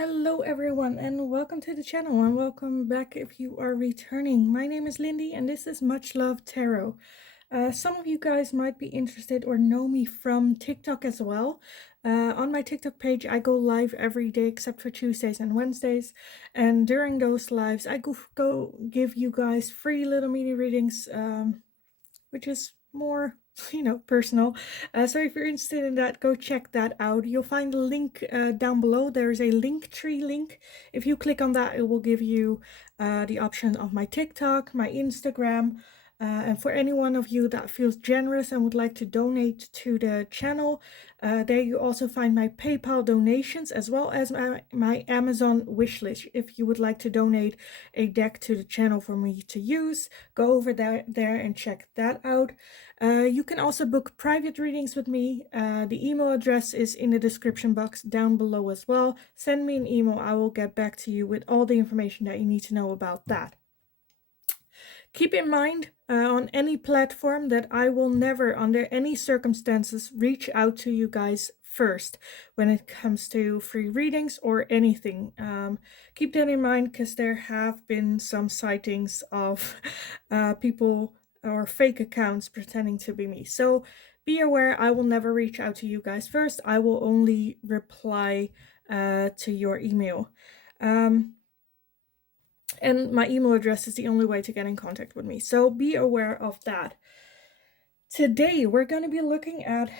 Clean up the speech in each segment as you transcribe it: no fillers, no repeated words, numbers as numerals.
Hello everyone and welcome to the channel and welcome back if you are returning. My name is Lindy and this is Much Love Tarot. Some of you guys might be interested or know me from TikTok as well. On my TikTok page I go live every day except for Tuesdays and Wednesdays, and during those lives I go give you guys free little mini readings, which is more personal. So if you're interested in that, go check that out. You'll find the link down below. There's a Linktree link. If you click on that, it will give you the option of my TikTok, my Instagram, and for any one of you that feels generous and would like to donate to the channel, there you also find my PayPal donations as well as my Amazon wishlist. If you would like to donate a deck to the channel for me to use, go over there and check that out. You can also book private readings with me. The email address is in the description box down below as well. Send me an email. I will get back to you with all the information that you need to know about that. Keep in mind on any platform that I will never, under any circumstances, reach out to you guys first when it comes to free readings or anything. Keep that in mind because there have been some sightings of people or fake accounts pretending to be me. So be aware, I will never reach out to you guys first. I will only reply to your email. And my email address is the only way to get in contact with me. So be aware of that. Today, we're going to be looking at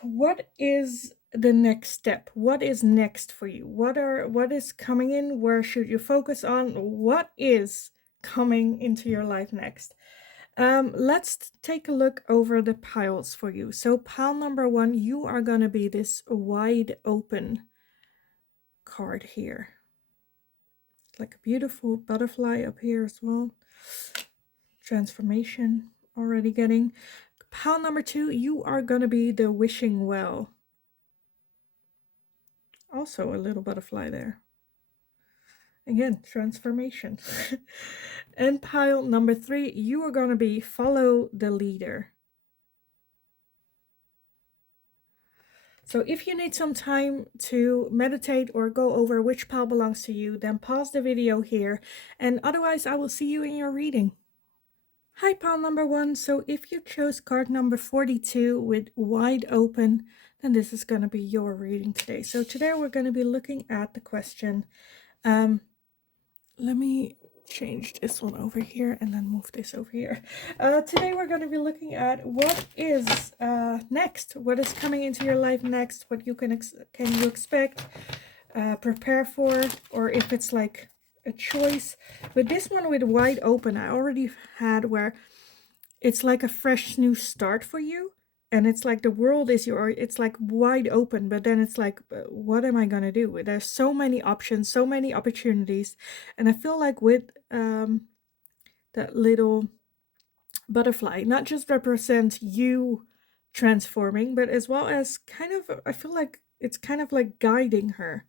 what is the next step. What is next for you? What is coming in? Where should you focus on? What is coming into your life next? Let's take a look over the piles for you. So pile number 1, you are going to be this wide open card here. Like a beautiful butterfly up here as well. Transformation already getting. Pile number 2, you are going to be the wishing well. Also a little butterfly there. Again, transformation. And pile number 3, you are going to be follow the leader. So if you need some time to meditate or go over which pile belongs to you, then pause the video here, and otherwise I will see you in your reading. Hi, pile number 1. So if you chose card number 42 with wide open, then this is going to be your reading today. So today we're going to be looking at the question. Let me change this one over here and then move this over here. Today we're going to be looking at what is next, what is coming into your life next, what you can you expect, prepare for, or if it's like a choice. With this one with wide open, I already had where it's like a fresh new start for you, and it's like the world is it's like wide open, but then it's like, what am I gonna do? There's so many options, so many opportunities, and I feel like with that little butterfly not just represents you transforming, but as well as kind of, I feel like it's kind of like guiding her.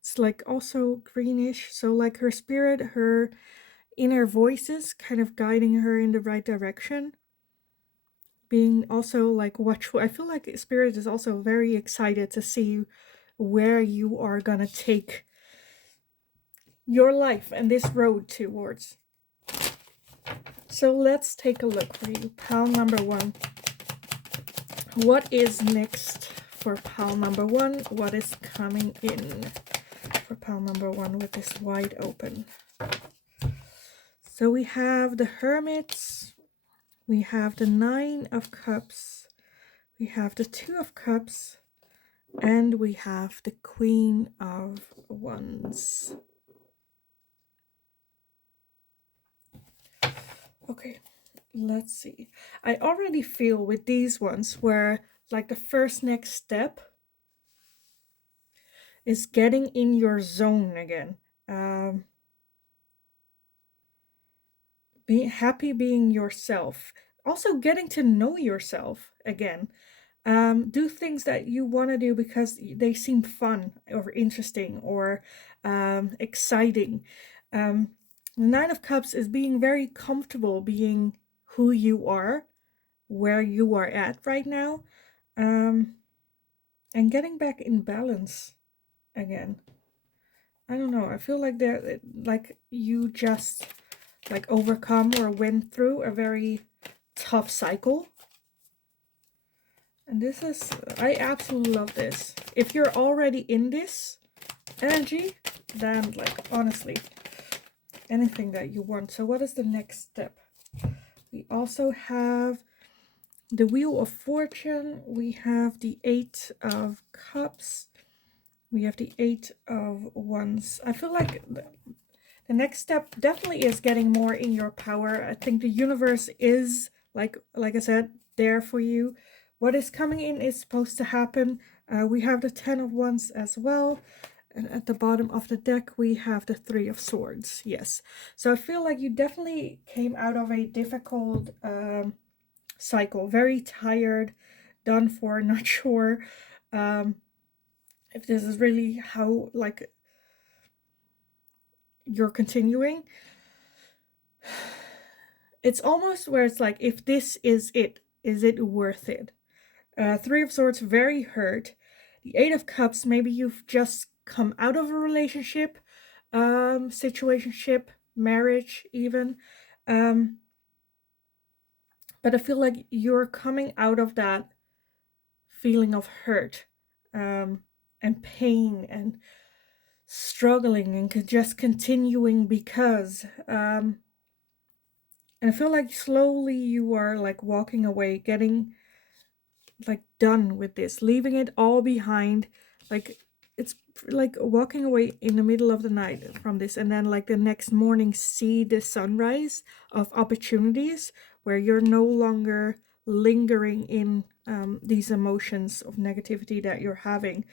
It's like also greenish, so like her spirit, her inner voices kind of guiding her in the right direction. Being also like watchful. I feel like Spirit is also very excited to see where you are gonna take your life and this road towards. So let's take a look for you. Pile number 1. What is next for pile number 1? What is coming in for pile number 1 with this wide open? So we have the Hermits. We have the 9 of Cups, we have the 2 of Cups, and we have the Queen of Wands. Okay, let's see. I already feel with these ones where like the first next step is getting in your zone again. Be happy being yourself. Also getting to know yourself again. Do things that you want to do because they seem fun or interesting or exciting. The 9 of Cups is being very comfortable being who you are, where you are at right now, and getting back in balance again. I don't know. I feel like like you just like overcome or went through a very tough cycle. And this is, I absolutely love this. If you're already in this energy, then like honestly, anything that you want. So what is the next step? We also have the Wheel of Fortune. We have the Eight of Cups. We have the Eight of Wands. I feel like the next step definitely is getting more in your power. I think the universe is, like I said, there for you. What is coming in is supposed to happen. We have the Ten of Wands as well. And at the bottom of the deck, we have the Three of Swords. Yes. So I feel like you definitely came out of a difficult cycle. Very tired, done for, not sure if this is really how, like, you're continuing. It's almost where it's like, if this is it worth it? Three of Swords, very hurt. The Eight of Cups, maybe you've just come out of a relationship, situationship, marriage even. But I feel like you're coming out of that feeling of hurt and pain and struggling and just continuing because and I feel like slowly you are like walking away, getting like done with this, leaving it all behind. Like it's like walking away in the middle of the night from this, and then like the next morning see the sunrise of opportunities where you're no longer lingering in these emotions of negativity that you're having.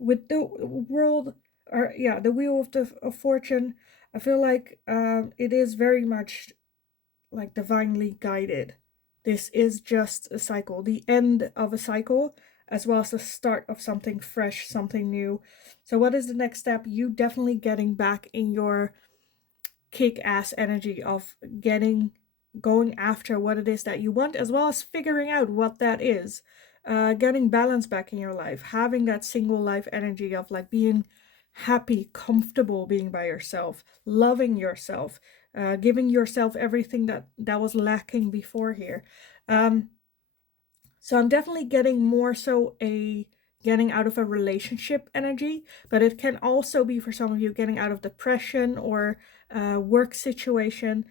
With the world, or yeah, the Wheel of Fortune, I feel like it is very much like divinely guided. This is just a cycle, the end of a cycle, as well as the start of something fresh, something new. So what is the next step? You definitely getting back in your kick-ass energy of going after what it is that you want, as well as figuring out what that is. Getting balance back in your life, having that single life energy of like being happy, comfortable being by yourself, loving yourself, giving yourself everything that was lacking before here. So I'm definitely getting more so a getting out of a relationship energy, but it can also be for some of you getting out of depression or work situation.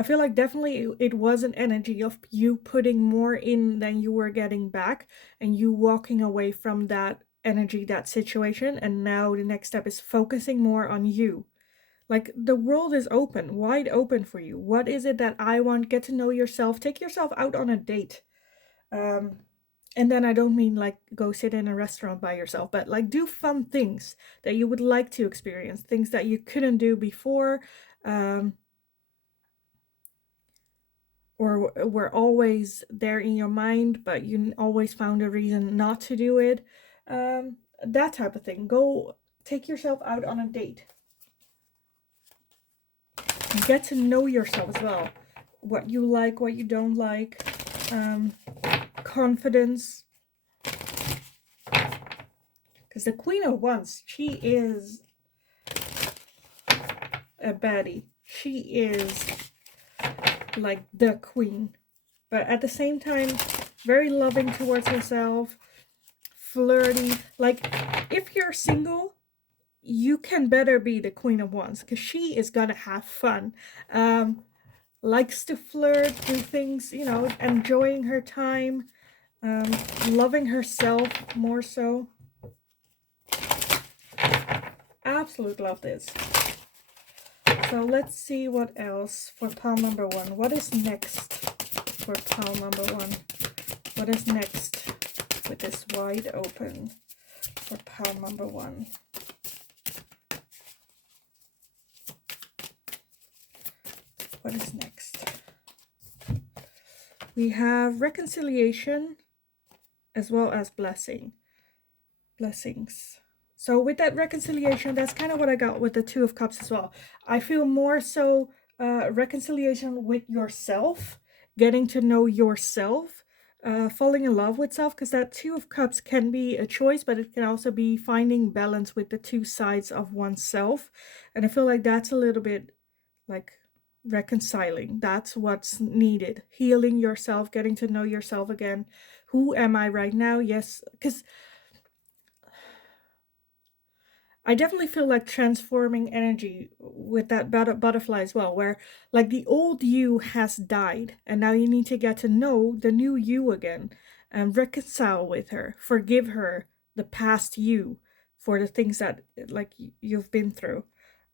I feel like definitely it was an energy of you putting more in than you were getting back, and you walking away from that energy, that situation, and now the next step is focusing more on you. Like the world is open, wide open for you. What is it that I want? Get to know yourself. Take yourself out on a date. And then I don't mean like go sit in a restaurant by yourself, but like do fun things that you would like to experience, things that you couldn't do before. Or were always there in your mind, but you always found a reason not to do it. That type of thing. Go take yourself out on a date. Get to know yourself as well. What you like, what you don't like. Confidence. Because the Queen of Wands, she is a baddie. She is like the queen, but at the same time very loving towards herself, flirty. Like if you're single, you can better be the Queen of Wands, because she is gonna have fun, likes to flirt, do things, you know, enjoying her time, loving herself more so. Absolute love this. So let's see what else for pile number one. What is next for pile number one? What is next with this wide open for pile number one? What is next? We have reconciliation as well as blessings. So with that reconciliation, that's kind of what I got with the Two of Cups as well. I feel more so reconciliation with yourself, getting to know yourself, falling in love with self, because that Two of Cups can be a choice, but it can also be finding balance with the two sides of oneself. And I feel like that's a little bit like reconciling. That's what's needed. Healing yourself, getting to know yourself again. Who am I right now? Yes, because I definitely feel like transforming energy with that butterfly as well, where like the old you has died, and now you need to get to know the new you again and reconcile with her, forgive her, the past you, for the things that like you've been through,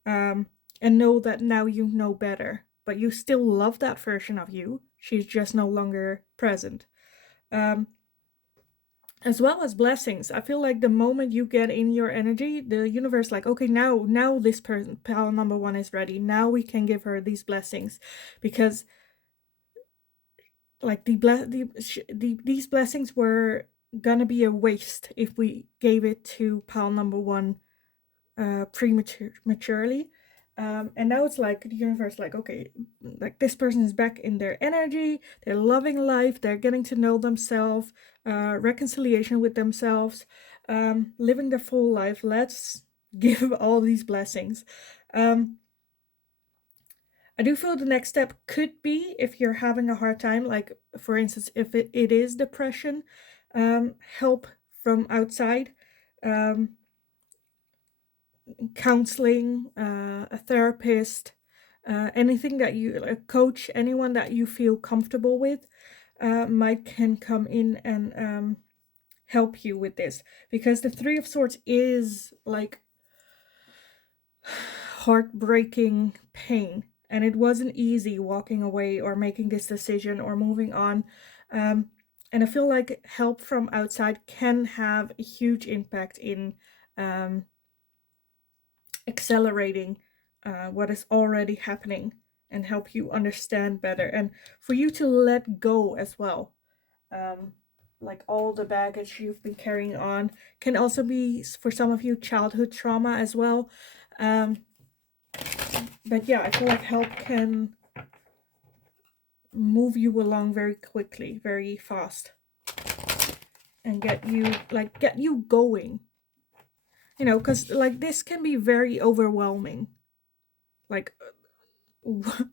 um, and know that now you know better, but you still love that version of you. She's just no longer present. Um, as well as blessings. I feel like the moment you get in your energy, the universe like, okay, now this person, pal number one, is ready. Now we can give her these blessings, because like these blessings were gonna be a waste if we gave it to pal number one prematurely. And now it's like the universe like, okay, like this person is back in their energy, they're loving life, they're getting to know themselves, reconciliation with themselves, living their full life. Let's give all these blessings. I do feel the next step could be, if you're having a hard time, like for instance, if it is depression, help from outside. um, Counseling, a therapist, anything that you, a coach, anyone that you feel comfortable with, might can come in and help you with this, because the Three of Swords is like heartbreaking pain, and it wasn't easy walking away or making this decision or moving on. And I feel like help from outside can have a huge impact in um, accelerating what is already happening, and help you understand better, and for you to let go as well. Um, like all the baggage you've been carrying on can also be, for some of you, childhood trauma as well. Um, but yeah, I feel like help can move you along very quickly, very fast, and get you going. You know, because like this can be very overwhelming. Like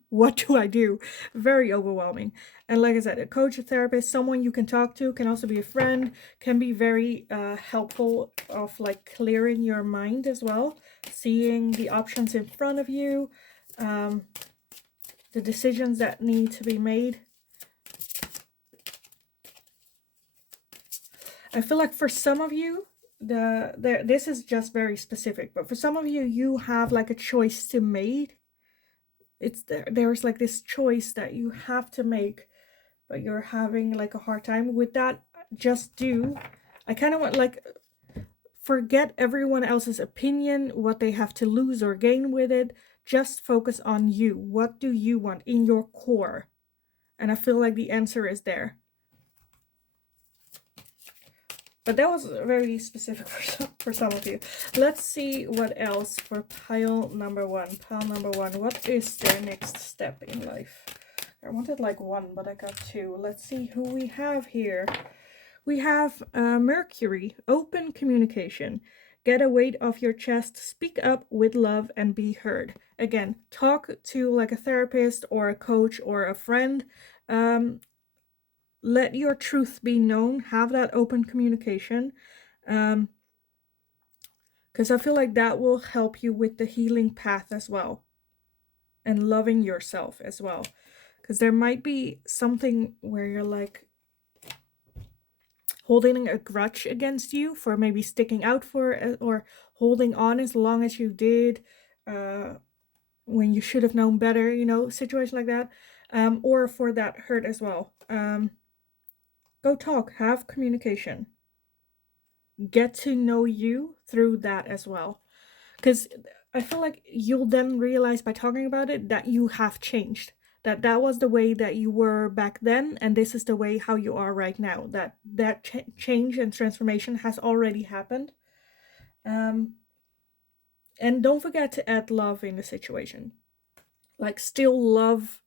what do I do? Very overwhelming. And like I said, a coach, a therapist, someone you can talk to, can also be a friend, can be very helpful of like clearing your mind as well, seeing the options in front of you, the decisions that need to be made. I feel like for some of you, this is just very specific, but for some of you, you have like a choice to make. There's like this choice that you have to make, but you're having like a hard time with that. Just do, I kind of want like, forget everyone else's opinion, what they have to lose or gain with it. Just focus on you. What do you want in your core? And I feel like the answer is there. But that was very specific for some of you. Let's see what else for pile number one. Pile number one, what is their next step in life? I wanted like one, but I got two. Let's see who we have here. We have Mercury, open communication. Get a weight off your chest, speak up with love, and be heard. Again, talk to like a therapist or a coach or a friend. Let your truth be known. Have that open communication. Because I feel like that will help you with the healing path as well, and loving yourself as well. Because there might be something where you're like holding a grudge against you for maybe sticking out for, or holding on as long as you did when you should have known better, you know, situation like that. Or for that hurt as well. Go talk, have communication. Get to know you through that as well. Because I feel like you'll then realize by talking about it that you have changed. That was the way that you were back then, and this is the way how you are right now. That change and transformation has already happened. And don't forget to add love in the situation. Like, still love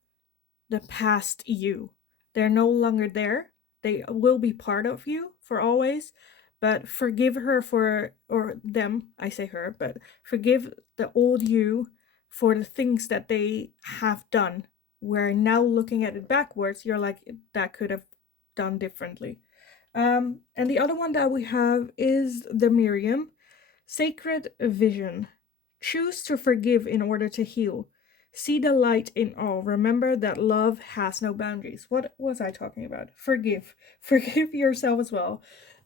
the past you. They're no longer there. they will be part of you for always, but forgive her for, or them, I say her, but forgive the old you for the things that they have done, where now looking at it backwards, you're like, that could have done differently. And the other one that we have is the Miriam, sacred vision. Choose to forgive in order to heal. See the light in all. Remember that love has no boundaries. What was I talking about? Forgive. Forgive yourself as well.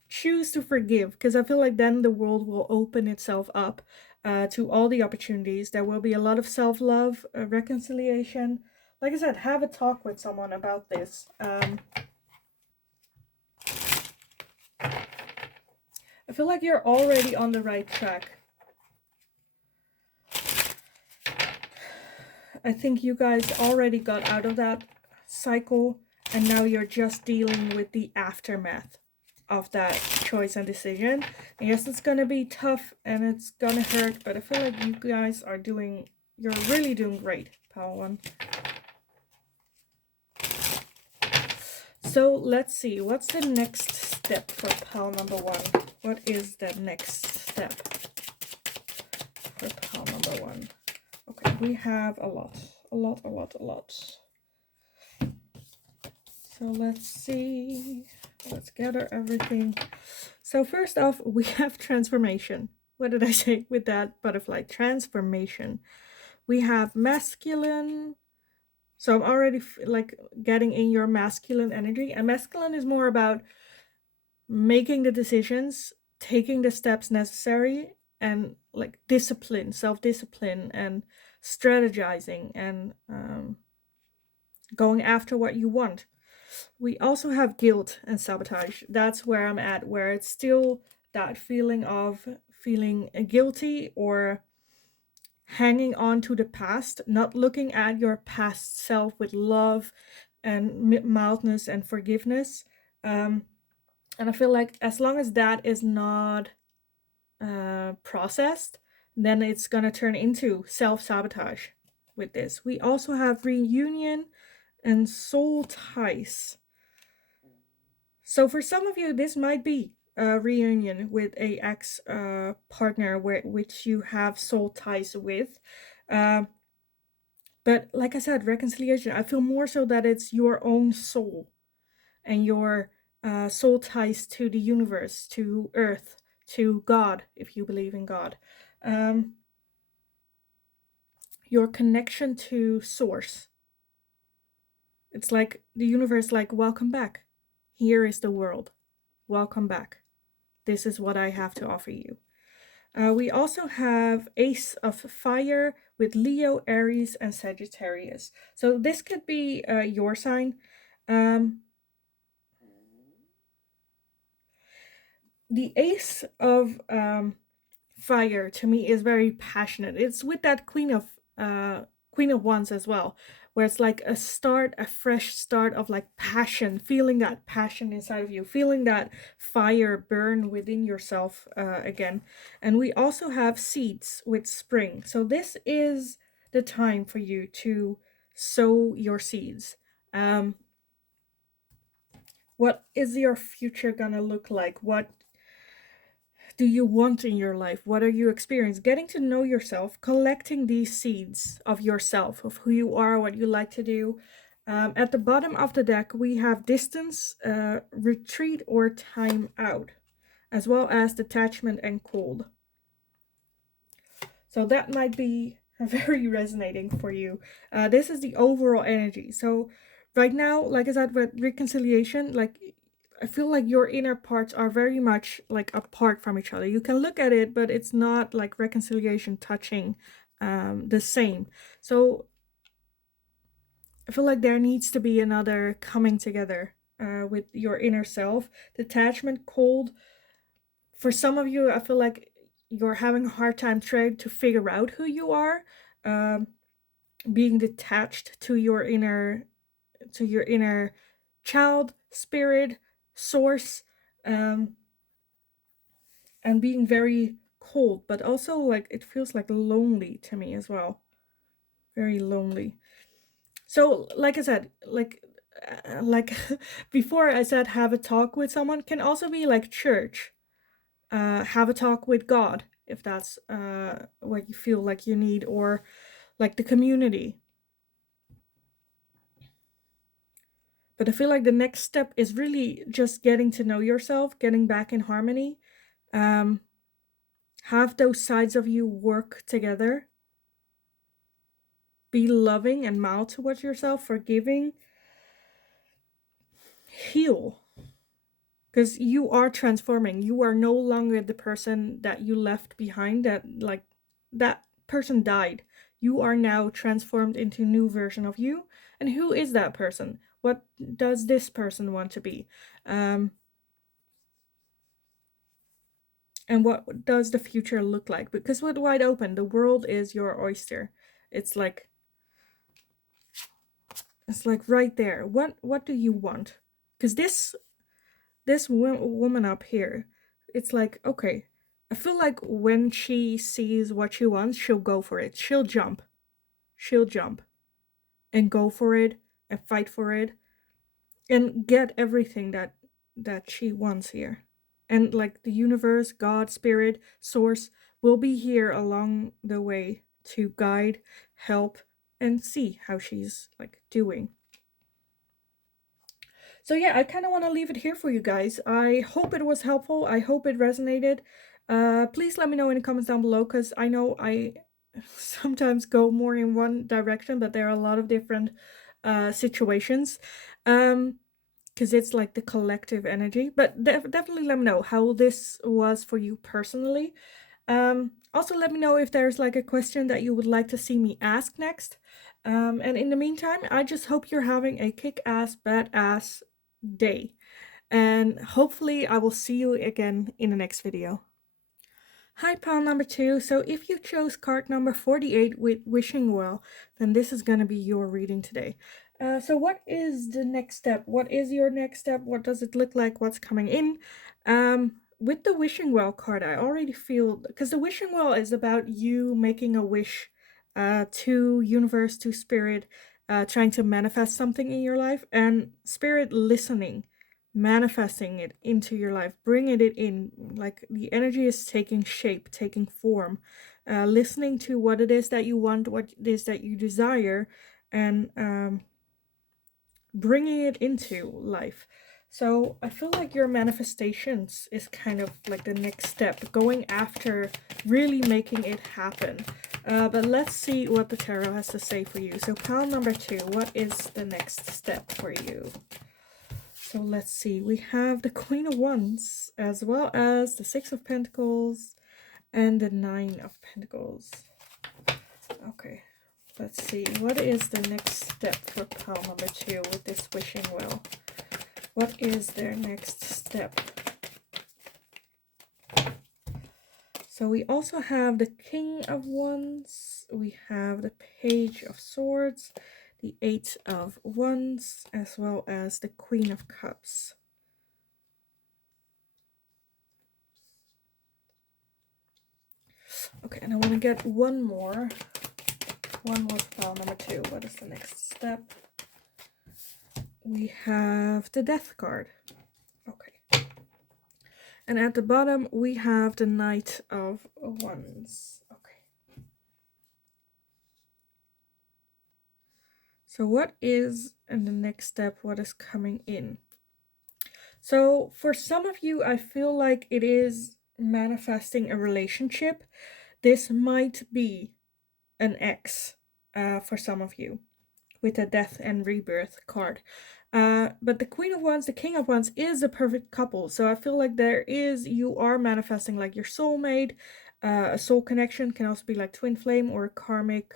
Choose to forgive, because I feel like then the world will open itself up to all the opportunities. There will be a lot of self love, reconciliation. Like I said, have a talk with someone about this. I feel like you're already on the right track. I think you guys already got out of that cycle, and now you're just dealing with the aftermath of that choice and decision. And yes, it's gonna be tough and it's gonna hurt, but I feel like you guys are you're really doing great, Pile 1. So let's see, what's the next step for pile number 1? What is the next step for pile number 1? Okay, we have a lot. So let's see. Let's gather everything. So first off, we have transformation. What did I say with that butterfly? Transformation. We have masculine. So I'm already like getting in your masculine energy. And masculine is more about making the decisions, taking the steps necessary, and like discipline, self-discipline, and strategizing, and going after what you want. We also have guilt and sabotage. That's where I'm at, where it's still that feeling of feeling guilty or hanging on to the past, not looking at your past self with love and mildness and forgiveness. And I feel like as long as that is not processed, then it's gonna turn into self-sabotage with this. We also have reunion and soul ties. So for some of you, this might be a reunion with a ex partner which you have soul ties with. But like I said, reconciliation, I feel more so that it's your own soul and your soul ties to the universe, to earth, to God, if you believe in God. Your connection to source. It's like the universe, like, welcome back. Here is the world. Welcome back. This is what I have to offer you. We also have Ace of Fire with Leo, Aries, and Sagittarius. So this could be your sign. The Ace of Fire to me is very passionate. It's with that Queen of Wands as well, where it's like a fresh start of like passion, feeling that passion inside of you, feeling that fire burn within yourself again. And we also have Seeds with Spring. So this is the time for you to sow your seeds. What is your future gonna look like? What do you want in your life? What are you experiencing? Getting to know yourself, collecting these seeds of yourself, of who you are, what you like to do. At the bottom of the deck, we have distance, retreat, or time out, as well as detachment and cold. So that might be very resonating for you. This is the overall energy. So right now, like I said, with reconciliation, like I feel like your inner parts are very much like apart from each other. You can look at it, but it's not like reconciliation touching the same. So I feel like there needs to be another coming together with your inner self. Detachment, cold. For some of you, I feel like you're having a hard time trying to figure out who you are. Being detached to your inner child, spirit, source, and being very cold, but also like it feels like lonely to me as well. Very lonely. So like I said, like like before I said have a talk with someone, can also be like church. Have a talk with God if that's what you feel like you need, or like the community. But I feel like the next step is really just getting to know yourself, getting back in harmony. Um, have those sides of you work together. Be loving and mild towards yourself, forgiving, heal. Because you are transforming. You are no longer the person that you left behind, that person died. You are now transformed into a new version of you. And who is that person? What does this person want to be? And what does the future look like? Because with wide open, the world is your oyster. It's like right there. What do you want? Because this woman up here, it's like, okay, I feel like when she sees what she wants, she'll go for it. She'll jump and go for it and fight for it and get everything that she wants here. And like the universe, God, spirit, source will be here along the way to guide, help, and see how she's like doing. So yeah, I kind of want to leave it here for you guys. I hope it was helpful. I hope it resonated. Please let me know in the comments down below, because I know I sometimes go more in one direction, but there are a lot of different situations. Because it's like the collective energy. But definitely let me know how this was for you personally. Also let me know if there's like a question that you would like to see me ask next. And in the meantime, I just hope you're having a kick-ass, badass day. And hopefully I will see you again in the next video. Hi, pile number 2. So if you chose card number 48 with Wishing Well, then this is going to be your reading today. So what is the next step? What is your next step? What does it look like? What's coming in? With the Wishing Well card, I already feel, because the Wishing Well is about you making a wish to universe, to spirit, trying to manifest something in your life, and spirit listening, manifesting it into your life, bringing it in. Like the energy is taking shape, taking form, listening to what it is that you want, what it is that you desire, and bringing it into life. So I feel like your manifestations is kind of like the next step, going after really making it happen. But let's see what the tarot has to say for you. So pile number 2, what is the next step for you? So let's see, we have the Queen of Wands, as well as the Six of Pentacles and the Nine of Pentacles. Okay, let's see, what is the next step for pile number 2 with this Wishing Well? What is their next step? So we also have the King of Wands, we have the Page of Swords, the Eight of Wands, as well as the Queen of Cups. Okay, and I want to get one more file number 2. What is the next step? We have the Death card. Okay. And at the bottom, we have the Knight of Wands. Okay. So what is in the next step? What is coming in? So for some of you, I feel like it is manifesting a relationship. This might be an ex for some of you, with the Death and Rebirth card. But the Queen of Wands, the King of Wands is a perfect couple. So I feel like you are manifesting like your soulmate. A soul connection can also be like twin flame or a karmic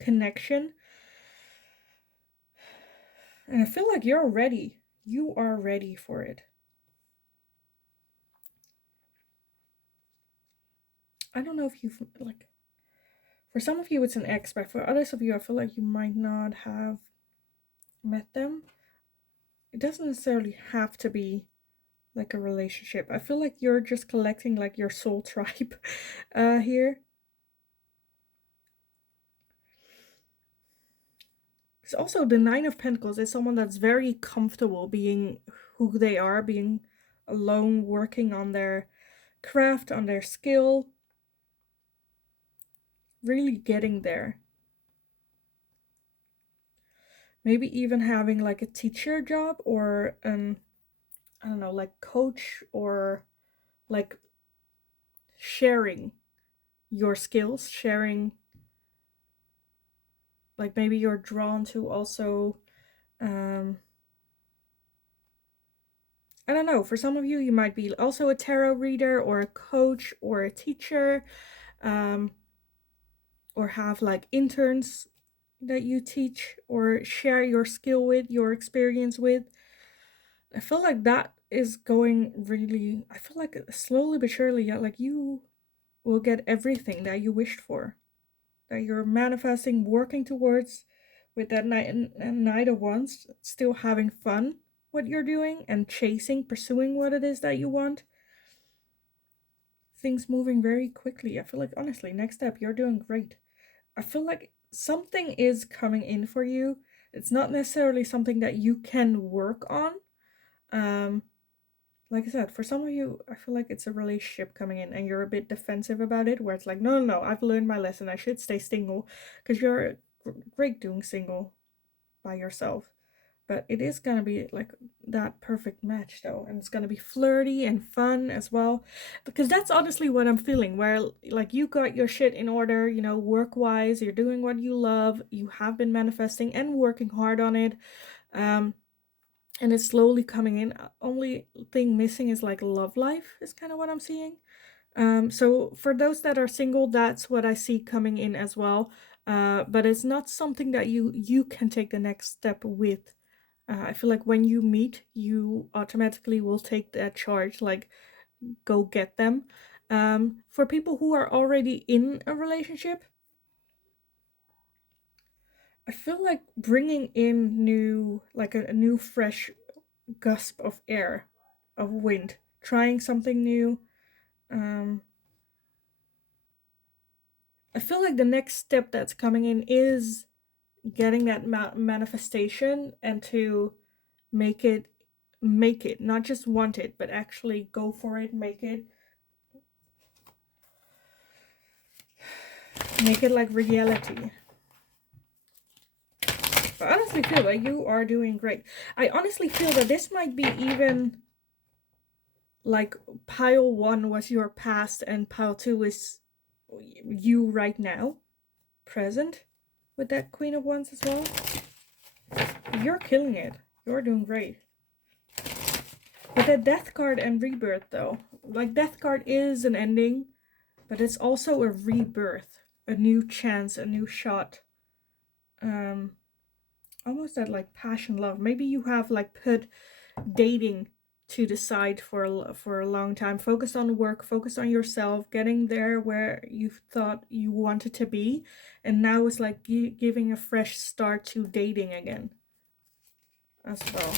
connection. And I feel like you're ready. You are ready for it. I don't know if you've, like, for some of you it's an ex, but for others of you, I feel like you might not have met them. It doesn't necessarily have to be like a relationship. I feel like you're just collecting like your soul tribe here. Because also the Nine of Pentacles is someone that's very comfortable being who they are, being alone, working on their craft, on their skill, really getting there. Maybe even having like a teacher job or I don't know, like coach, or like sharing your skills, sharing, like maybe you're drawn to also, I don't know, for some of you, you might be also a tarot reader or a coach or a teacher, or have like interns that you teach or share your skill with, your experience with. I feel like that is going really, I feel like slowly but surely, yeah, like you will get everything that you wished for, that you're manifesting, working towards, with that Knight of Wands, still having fun what you're doing and chasing, pursuing what it is that you want. Things moving very quickly. I feel like, honestly, next step, you're doing great. I feel like something is coming in for you. It's not necessarily something that you can work on. Like I said, for some of you, I feel like it's a relationship coming in and you're a bit defensive about it, where it's like, no, no, no, I've learned my lesson. I should stay single, because you're great doing single by yourself. But it is going to be like that perfect match though. And it's going to be flirty and fun as well. Because that's honestly what I'm feeling, where like you got your shit in order, you know, work-wise, you're doing what you love, you have been manifesting and working hard on it. And it's slowly coming in. Only thing missing is like love life is kind of what I'm seeing. So for those that are single, that's what I see coming in as well. But it's not something that you can take the next step with. I feel like when you meet, you automatically will take that charge, like go get them. For people who are already in a relationship, I feel like bringing in new, like a new fresh gust of air, of wind, trying something new. I feel like the next step that's coming in is getting that manifestation, and to make it, not just want it, but actually go for it, make it like reality. I honestly feel like you are doing great. I honestly feel that this might be even like pile 1 was your past and pile 2 is you right now, present, with that Queen of Wands as well. You're killing it. You're doing great. But that Death card and Rebirth though, like Death card is an ending, but it's also a rebirth, a new chance, a new shot. Almost that like passion love. Maybe you have like put dating to the side for a long time, focus on work, focus on yourself, getting there where you thought you wanted to be, and now it's like giving a fresh start to dating again as well.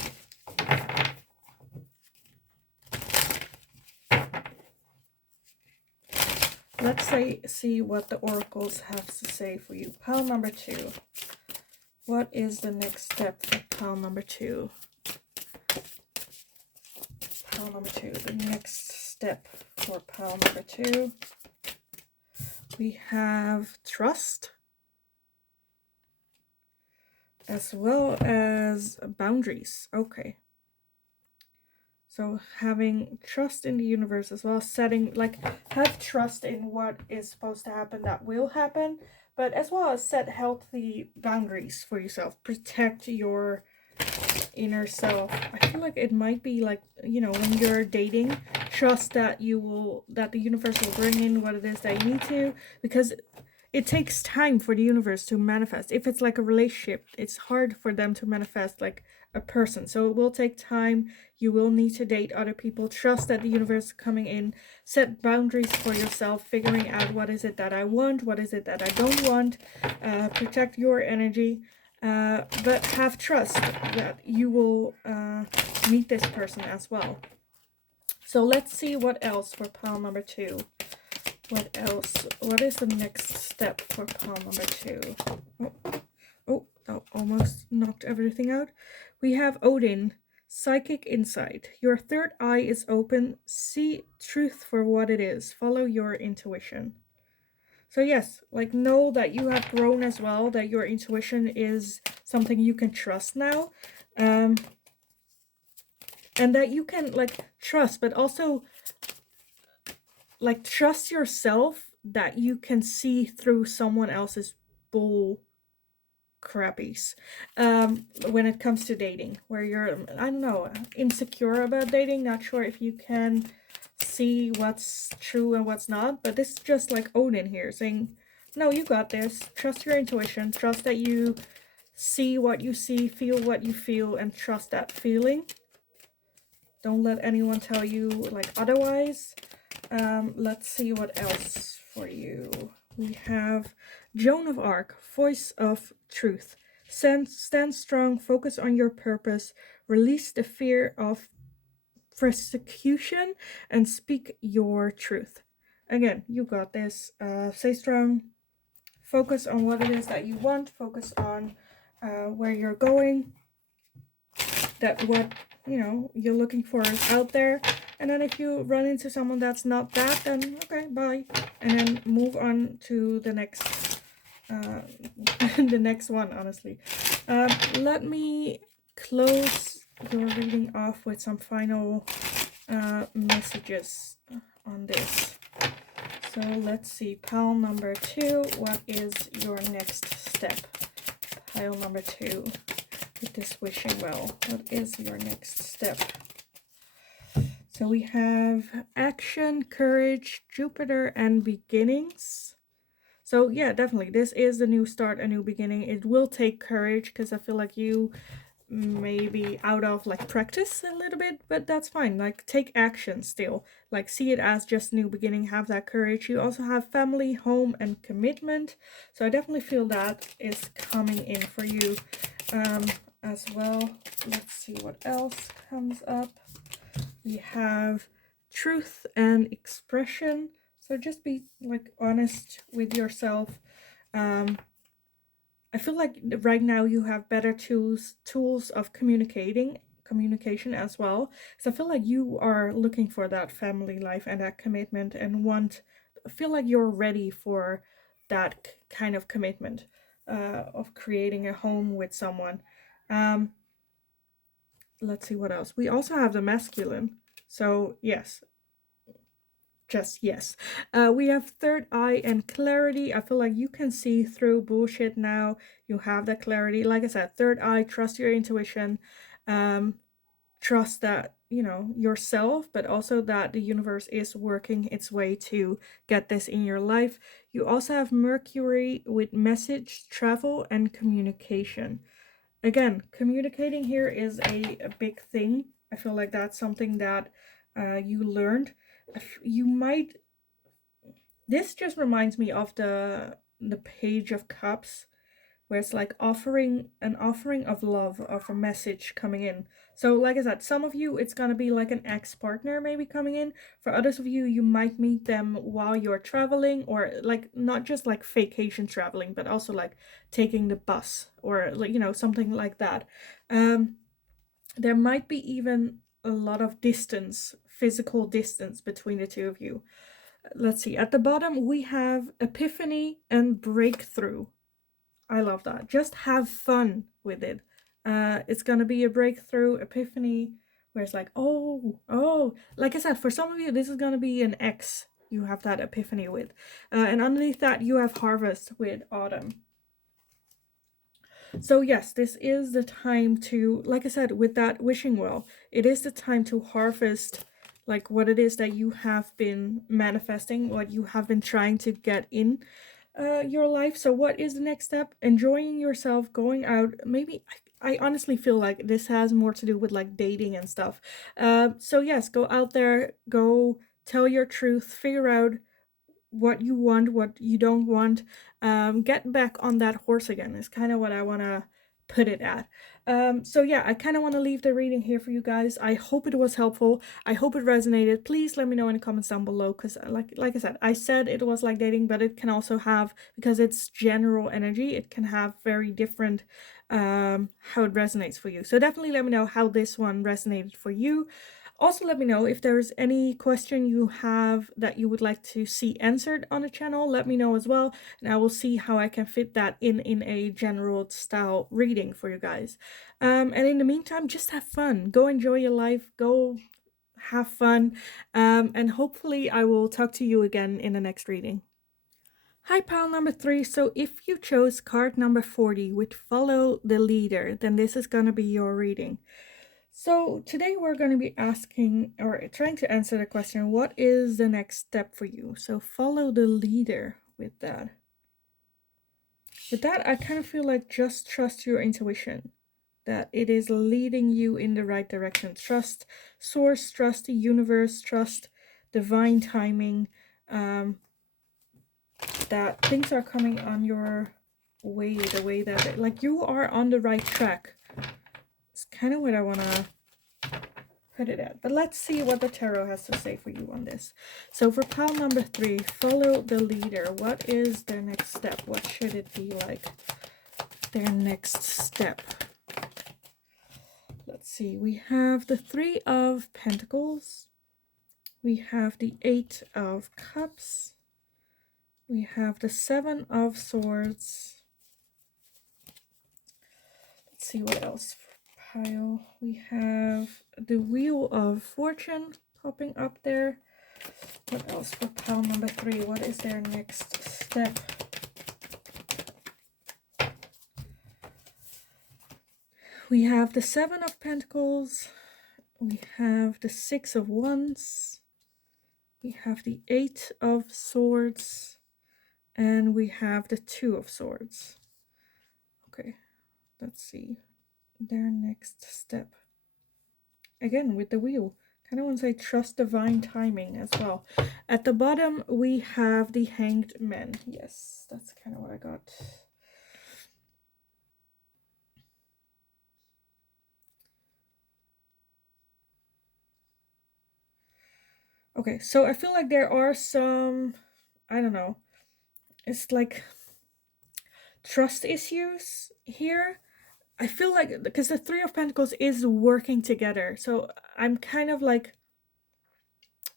Let's see what the oracles have to say for you. Pile number 2. What is the next step for pile number 2? Pile number 2. The next step for pile number 2. We have trust, as well as boundaries. Okay. So having trust in the universe as well, setting, like, have trust in what is supposed to happen that will happen, but as well as set healthy boundaries for yourself. Protect your inner self. I feel like it might be like, you know, when you're dating, trust that the universe will bring in what it is that you need to, because it takes time for the universe to manifest. If it's like a relationship, it's hard for them to manifest like a person. So it will take time. You will need to date other people. Trust that the universe is coming in. Set boundaries for yourself, figuring out what is it that I want, what is it that I don't want. Protect your energy. But have trust that you will meet this person as well. So let's see what else for pile number 2. What else? What is the next step for pile number 2? Oh, that almost knocked everything out. We have Odin, psychic insight. Your third eye is open. See truth for what it is. Follow your intuition. So yes, like know that you have grown as well, that your intuition is something you can trust now. And that you can like trust, but also like trust yourself that you can see through someone else's bull crappies when it comes to dating, where you're, I don't know, insecure about dating, not sure if you can see what's true and what's not. But this is just like Odin here saying, no, you got this. Trust your intuition. Trust that you see what you see, feel what you feel, and trust that feeling. Don't let anyone tell you like otherwise. Let's see what else for you. We have Joan of Arc, voice of truth. Stand strong, focus on your purpose, release the fear of persecution, and speak your truth. Again, you got this. Stay strong, focus on what it is that you want, focus on where you're going, that what you're looking for is out there. And then if you run into someone that's not that, then okay, bye, and then move on to the next the next one. Honestly, let me close your reading off with some final messages on this. So let's see, pile number 2, what is your next step? Pile number 2, with this wishing well, what is your next step? So we have action, courage, Jupiter, and beginnings. So yeah, definitely, this is the new start, a new beginning. It will take courage, because I feel like you may be out of like practice a little bit, but that's fine. Like take action still, like see it as just new beginning, have that courage. You also have family, home, and commitment, so I definitely feel that is coming in for you as well. Let's see what else comes up. We have truth and expression, so just be like honest with yourself. I feel like right now you have better tools of communication as well. So I feel like you are looking for that family life and that commitment, and feel like you're ready for that kind of commitment of creating a home with someone. Let's see what else. We also have the masculine. So yes, just yes. We have third eye and clarity. I feel like you can see through bullshit now. You have that clarity. Like I said, third eye, trust your intuition. Trust that, yourself, but also that the universe is working its way to get this in your life. You also have Mercury with message, travel, and communication. Again, communicating here is a big thing. I feel like that's something that you learned. You might. This just reminds me of the Page of Cups, where it's like an offering of love, of a message coming in. So like I said, some of you it's gonna be like an ex-partner maybe coming in. For others of you, you might meet them while you're traveling, or like not just like vacation traveling, but also like taking the bus, or like something like that. There might be even a lot of distance, physical distance between the two of you. Let's see, at the bottom we have epiphany and breakthrough. I love that. Just have fun with it. It's gonna be a breakthrough, epiphany, where it's like, oh, like I said, for some of you, this is gonna be an X you have that epiphany with. And underneath that, you have harvest with autumn. So yes, this is the time to, like I said, with that wishing well, it is the time to harvest like what it is that you have been manifesting, what you have been trying to get in your life. So what is the next step? Enjoying yourself, going out. Maybe I honestly feel like this has more to do with like dating and stuff. So yes, go out there, go tell your truth, figure out what you want, what you don't want. Get back on that horse again is kind of what I want to put it at. So yeah, I kind of want to leave the reading here for you guys. I hope it was helpful. I hope it resonated. Please let me know in the comments down below, because like I said it was like dating, but it can also have, because it's general energy, it can have very different how it resonates for you. So definitely let me know how this one resonated for you. Also, let me know if there's any question you have that you would like to see answered on the channel. Let me know as well, and I will see how I can fit that in a general style reading for you guys. And in the meantime, just have fun. Go enjoy your life. Go have fun. And hopefully I will talk to you again in the next reading. Hi, pile number 3. So if you chose card number 40 with follow the leader, then this is going to be your reading. So today we're going to be asking or trying to answer the question, what is the next step for you? So follow the leader with that. With that, I kind of feel like just trust your intuition, that it is leading you in the right direction. Trust source, trust the universe, trust divine timing, that things are coming on your way, the way that, like, you are on the right track. It's kind of what I want to put it at. But let's see what the tarot has to say for you on this. So for pile number 3, follow the leader. What is their next step? What should it be like? Their next step. Let's see. We have the 3 of Pentacles. We have the 8 of Cups. We have the 7 of Swords. Let's see what else for pile. We have the Wheel of Fortune popping up there. What else for pile number 3? What is their next step? We have the 7 of Pentacles. We have the 6 of Wands. We have the 8 of Swords. And we have the 2 of Swords. Okay, let's see their next step. Again, with the wheel. Kind of want to say trust divine timing as well. At the bottom, we have the Hanged Man. Yes, that's kind of what I got. Okay, so I feel like there are some, I don't know, it's like trust issues here. I feel like, because the 3 of Pentacles is working together. So I'm kind of like,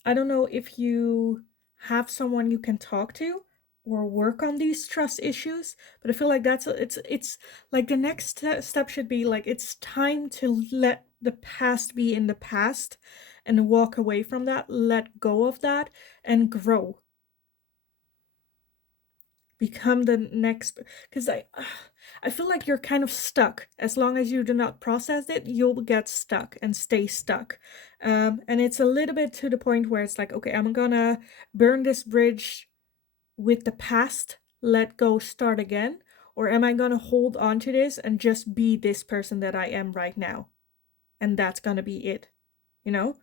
I don't know if you have someone you can talk to or work on these trust issues, but I feel like it's like the next step should be like, it's time to let the past be in the past and walk away from that, let go of that, and grow. Become the next, because I feel like you're kind of stuck. As long as you do not process it, you'll get stuck and stay stuck. And it's a little bit to the point where it's like, okay, I'm gonna burn this bridge with the past, let go, start again, or am I gonna hold on to this and just be this person that I am right now, and that's gonna be it, you know?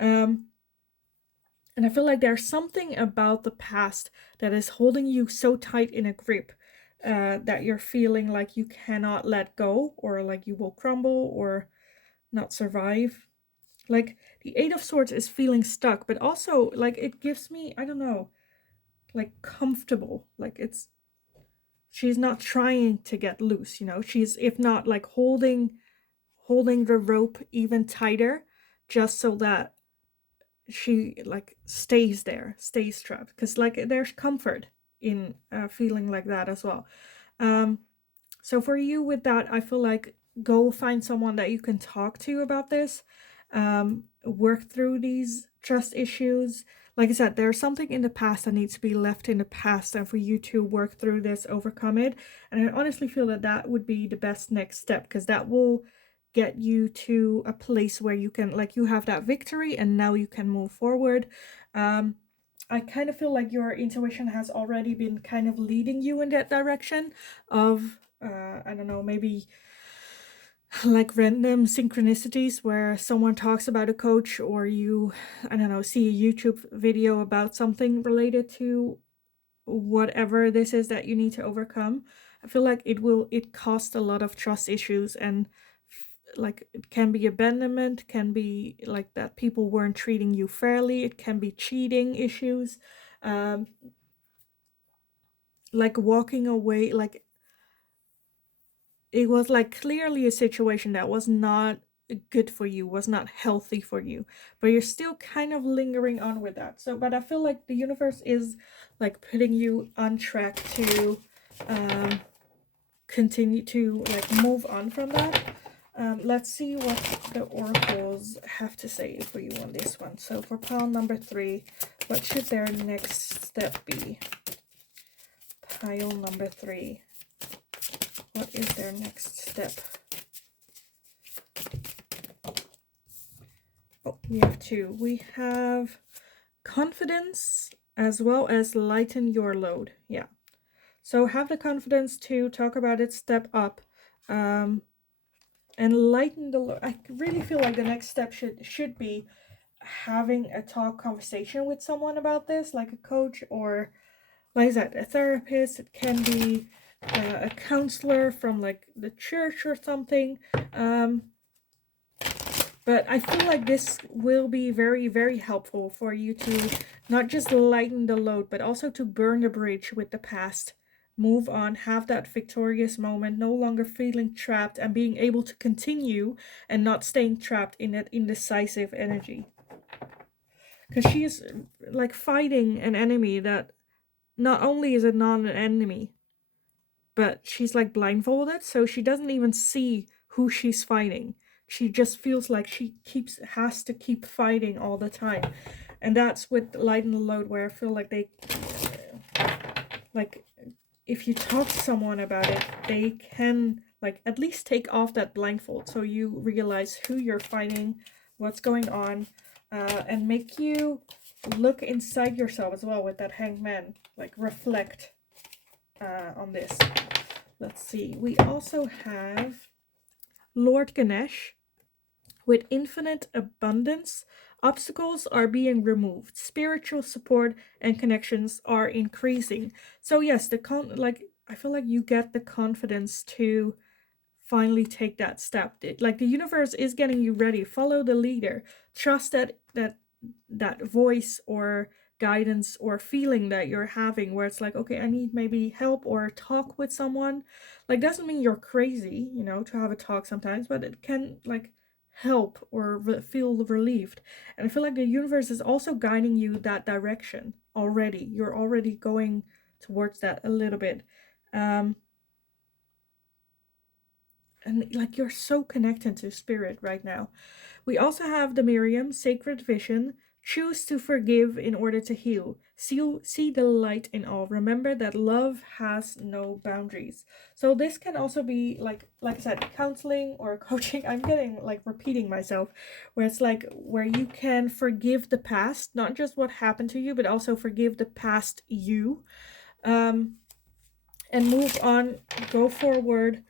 And I feel like there's something about the past that is holding you so tight in a grip that you're feeling like you cannot let go, or like you will crumble or not survive. Like the 8 of Swords is feeling stuck, but also like it gives me, I don't know, like comfortable. Like she's not trying to get loose, you know? She's, if not, like holding the rope even tighter, just so that she like stays there, stays trapped, because like there's comfort in feeling like that as well. So for you with that, I feel like go find someone that you can talk to about this, work through these trust issues. Like I said, there's something in the past that needs to be left in the past, and for you to work through this, overcome it. And I honestly feel that that would be the best next step, because that will get you to a place where you can, like, you have that victory and now you can move forward. I kind of feel like your intuition has already been kind of leading you in that direction of I don't know, maybe like random synchronicities where someone talks about a coach, or you, I don't know, see a YouTube video about something related to whatever this is that you need to overcome. I feel like it caused a lot of trust issues, and like it can be abandonment, can be like that people weren't treating you fairly, it can be cheating issues, like walking away, like it was like clearly a situation that was not good for you, was not healthy for you, but you're still kind of lingering on with that. So, but I feel like the universe is like putting you on track to um, continue to like move on from that. Let's see what the oracles have to say for you on this one. So for pile number 3, what should their next step be? Pile number 3. What is their next step? Oh, we have 2. We have confidence as well as lighten your load. Yeah. So have the confidence to talk about it, step up, and lighten the load. I really feel like the next step should be having a conversation with someone about this, like a coach or, like I said, a therapist. It can be a counselor from like the church or something. But I feel like this will be very, very helpful for you to not just lighten the load, but also to burn the bridge with the past. Move on, have that victorious moment, no longer feeling trapped and being able to continue and not staying trapped in that indecisive energy. Because she is like fighting an enemy that not only is it not an enemy, but she's like blindfolded, so she doesn't even see who she's fighting. She just feels like she has to keep fighting all the time. And that's with lighten the load, where I feel like they like if you talk to someone about it, they can like at least take off that blindfold so you realize who you're fighting, what's going on, and make you look inside yourself as well with that hanged man, like reflect on this. Let's see. We also have Lord Ganesh. With infinite abundance, obstacles are being removed. Spiritual support and connections are increasing. So yes, like I feel like you get the confidence to finally take that step. Like the universe is getting you ready. Follow the leader. Trust that voice or guidance or feeling that you're having, where it's like, okay, I need maybe help or talk with someone. Like doesn't mean you're crazy, to have a talk sometimes, but it can like help or feel relieved. And I feel like the universe is also guiding you that direction already. You're already going towards that a little bit. And like you're so connected to spirit right now. We also have the Miriam, Sacred Vision. Choose to forgive in order to heal. See the light in all. Remember that love has no boundaries. So this can also be like I said, counseling or coaching. I'm getting like repeating myself, where it's like where you can forgive the past, not just what happened to you, but also forgive the past you, and move on, go forward.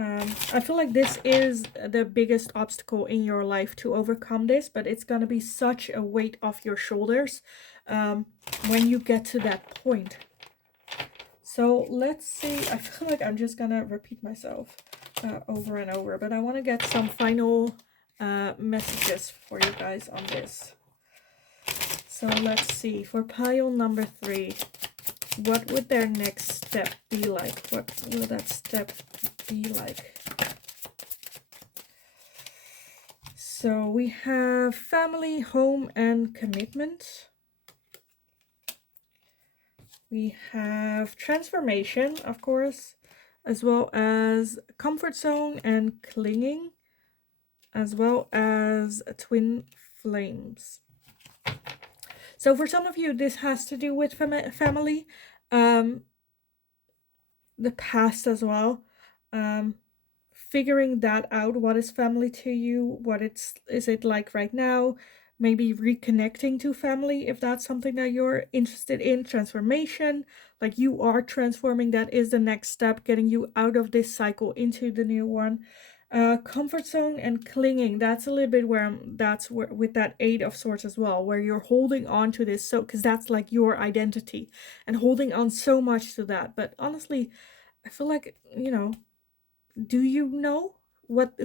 I feel like this is the biggest obstacle in your life to overcome this, but it's going to be such a weight off your shoulders when you get to that point. So let's see. I feel like I'm just going to repeat myself over and over, but I want to get some final messages for you guys on this. So let's see. For pile number 3, what would their next step be like? What will that step be like? So we have family, home, and commitment. We have transformation, of course, as well as comfort zone and clinging, as well as twin flames. So for some of you, this has to do with family, the past as well. Figuring that out, what is family to you, what is it like right now, maybe reconnecting to family if that's something that you're interested in. Transformation, like you are transforming, that is the next step, getting you out of this cycle into the new one. Comfort zone and clinging, that's a little bit where with that 8 of Swords as well, where you're holding on to this, so because that's like your identity and holding on so much to that. But honestly, I feel like, do you know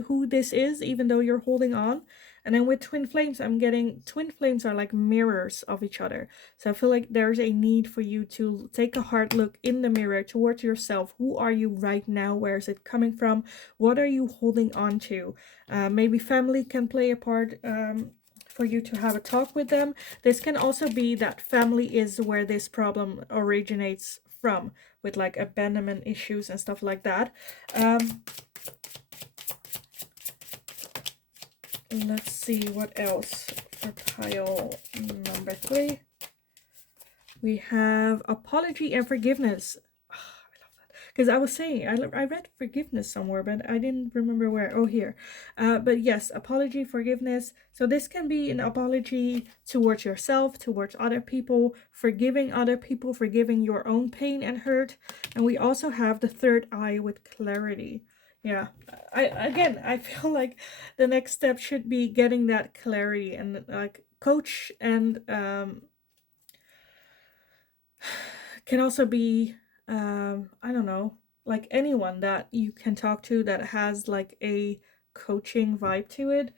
who this is, even though you're holding on? And then with twin flames, I'm getting twin flames are like mirrors of each other. So I feel like there's a need for you to take a hard look in the mirror towards yourself. Who are you right now? Where is it coming from? What are you holding on to? Maybe family can play a part. For you to have a talk with them. This can also be that family is where this problem originates from, with like abandonment issues and stuff like that. Let's see what else for pile number 3. We have apology and forgiveness. Oh, I love that. Because I was saying, I read forgiveness somewhere, but I didn't remember where. Oh, here. But yes, apology, forgiveness. So this can be an apology towards yourself, towards other people, forgiving other people, forgiving your own pain and hurt. And we also have the third eye with clarity. Yeah, I feel like the next step should be getting that clarity, and like coach and can also be I don't know, like anyone that you can talk to that has like a coaching vibe to it,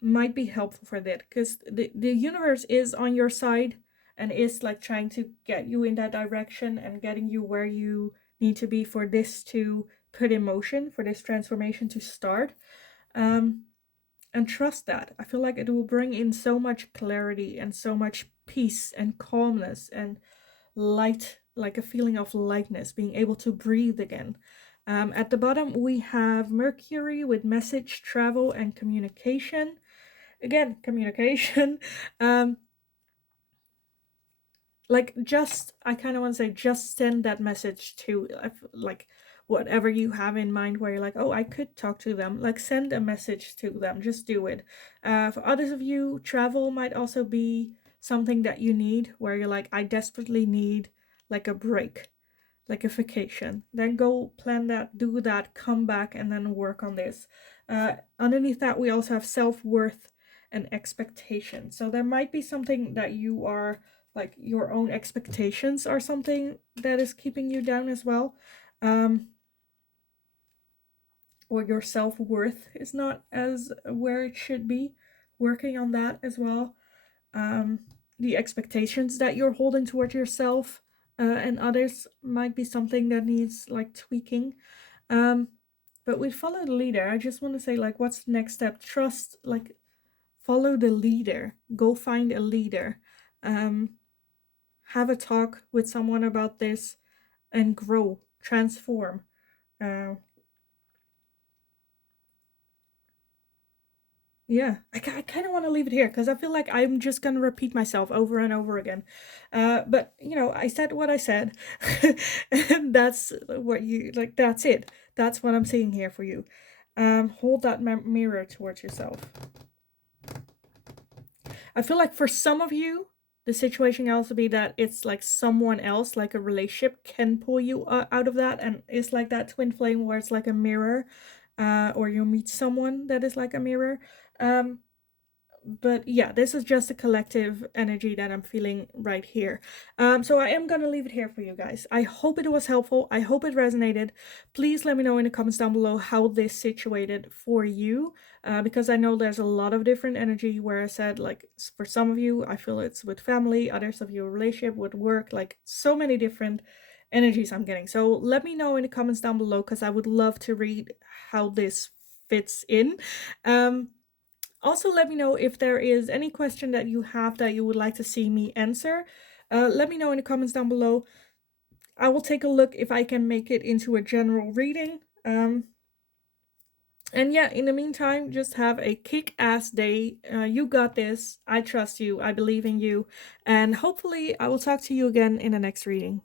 might be helpful for that, because the universe is on your side and is like trying to get you in that direction and getting you where you need to be for this to put in motion, for this transformation to start. And trust that. I feel like it will bring in so much clarity and so much peace and calmness and light, like a feeling of lightness, being able to breathe again. At the bottom, we have Mercury with message, travel, and communication. Again, communication. Like, just, I kind of want to say, just send that message to, like, whatever you have in mind where you're like, oh, I could talk to them. Like, send a message to them. Just do it. For others of you, travel might also be something that you need, where you're like, I desperately need like a break, like a vacation. Then go plan that, do that, come back, and then work on this. Underneath that, we also have self-worth and expectation. So there might be something that you are like, your own expectations are something that is keeping you down as well. Or your self-worth is not as where it should be. Working on that as well. The expectations that you're holding towards yourself and others might be something that needs like tweaking. But we follow the leader. I just want to say, like, what's the next step? Trust, like, follow the leader. Go find a leader. Have a talk with someone about this and grow, transform. Yeah, I kind of want to leave it here because I feel like I'm just going to repeat myself over and over again. But, you know, I said what I said. And that's what you, like, that's it. That's what I'm seeing here for you. Hold that mirror towards yourself. I feel like for some of you, the situation can also be that it's like someone else, like a relationship, can pull you out of that. And it's like that twin flame where it's like a mirror. Or you meet someone that is like a mirror. But yeah, this is just a collective energy that I'm feeling right here. So I am gonna leave it here for you guys. I hope it was helpful. I hope it resonated. Please let me know in the comments down below how this situated for you, because I know there's a lot of different energy where I said, like, for some of you, I feel it's with family, others of you, a relationship, with work, like so many different energies I'm getting. So let me know in the comments down below, because I would love to read how this fits in. Also, let me know if there is any question that you have that you would like to see me answer. Let me know in the comments down below. I will take a look if I can make it into a general reading. And yeah, in the meantime, just have a kick-ass day. You got this. I trust you. I believe in you. And hopefully I will talk to you again in the next reading.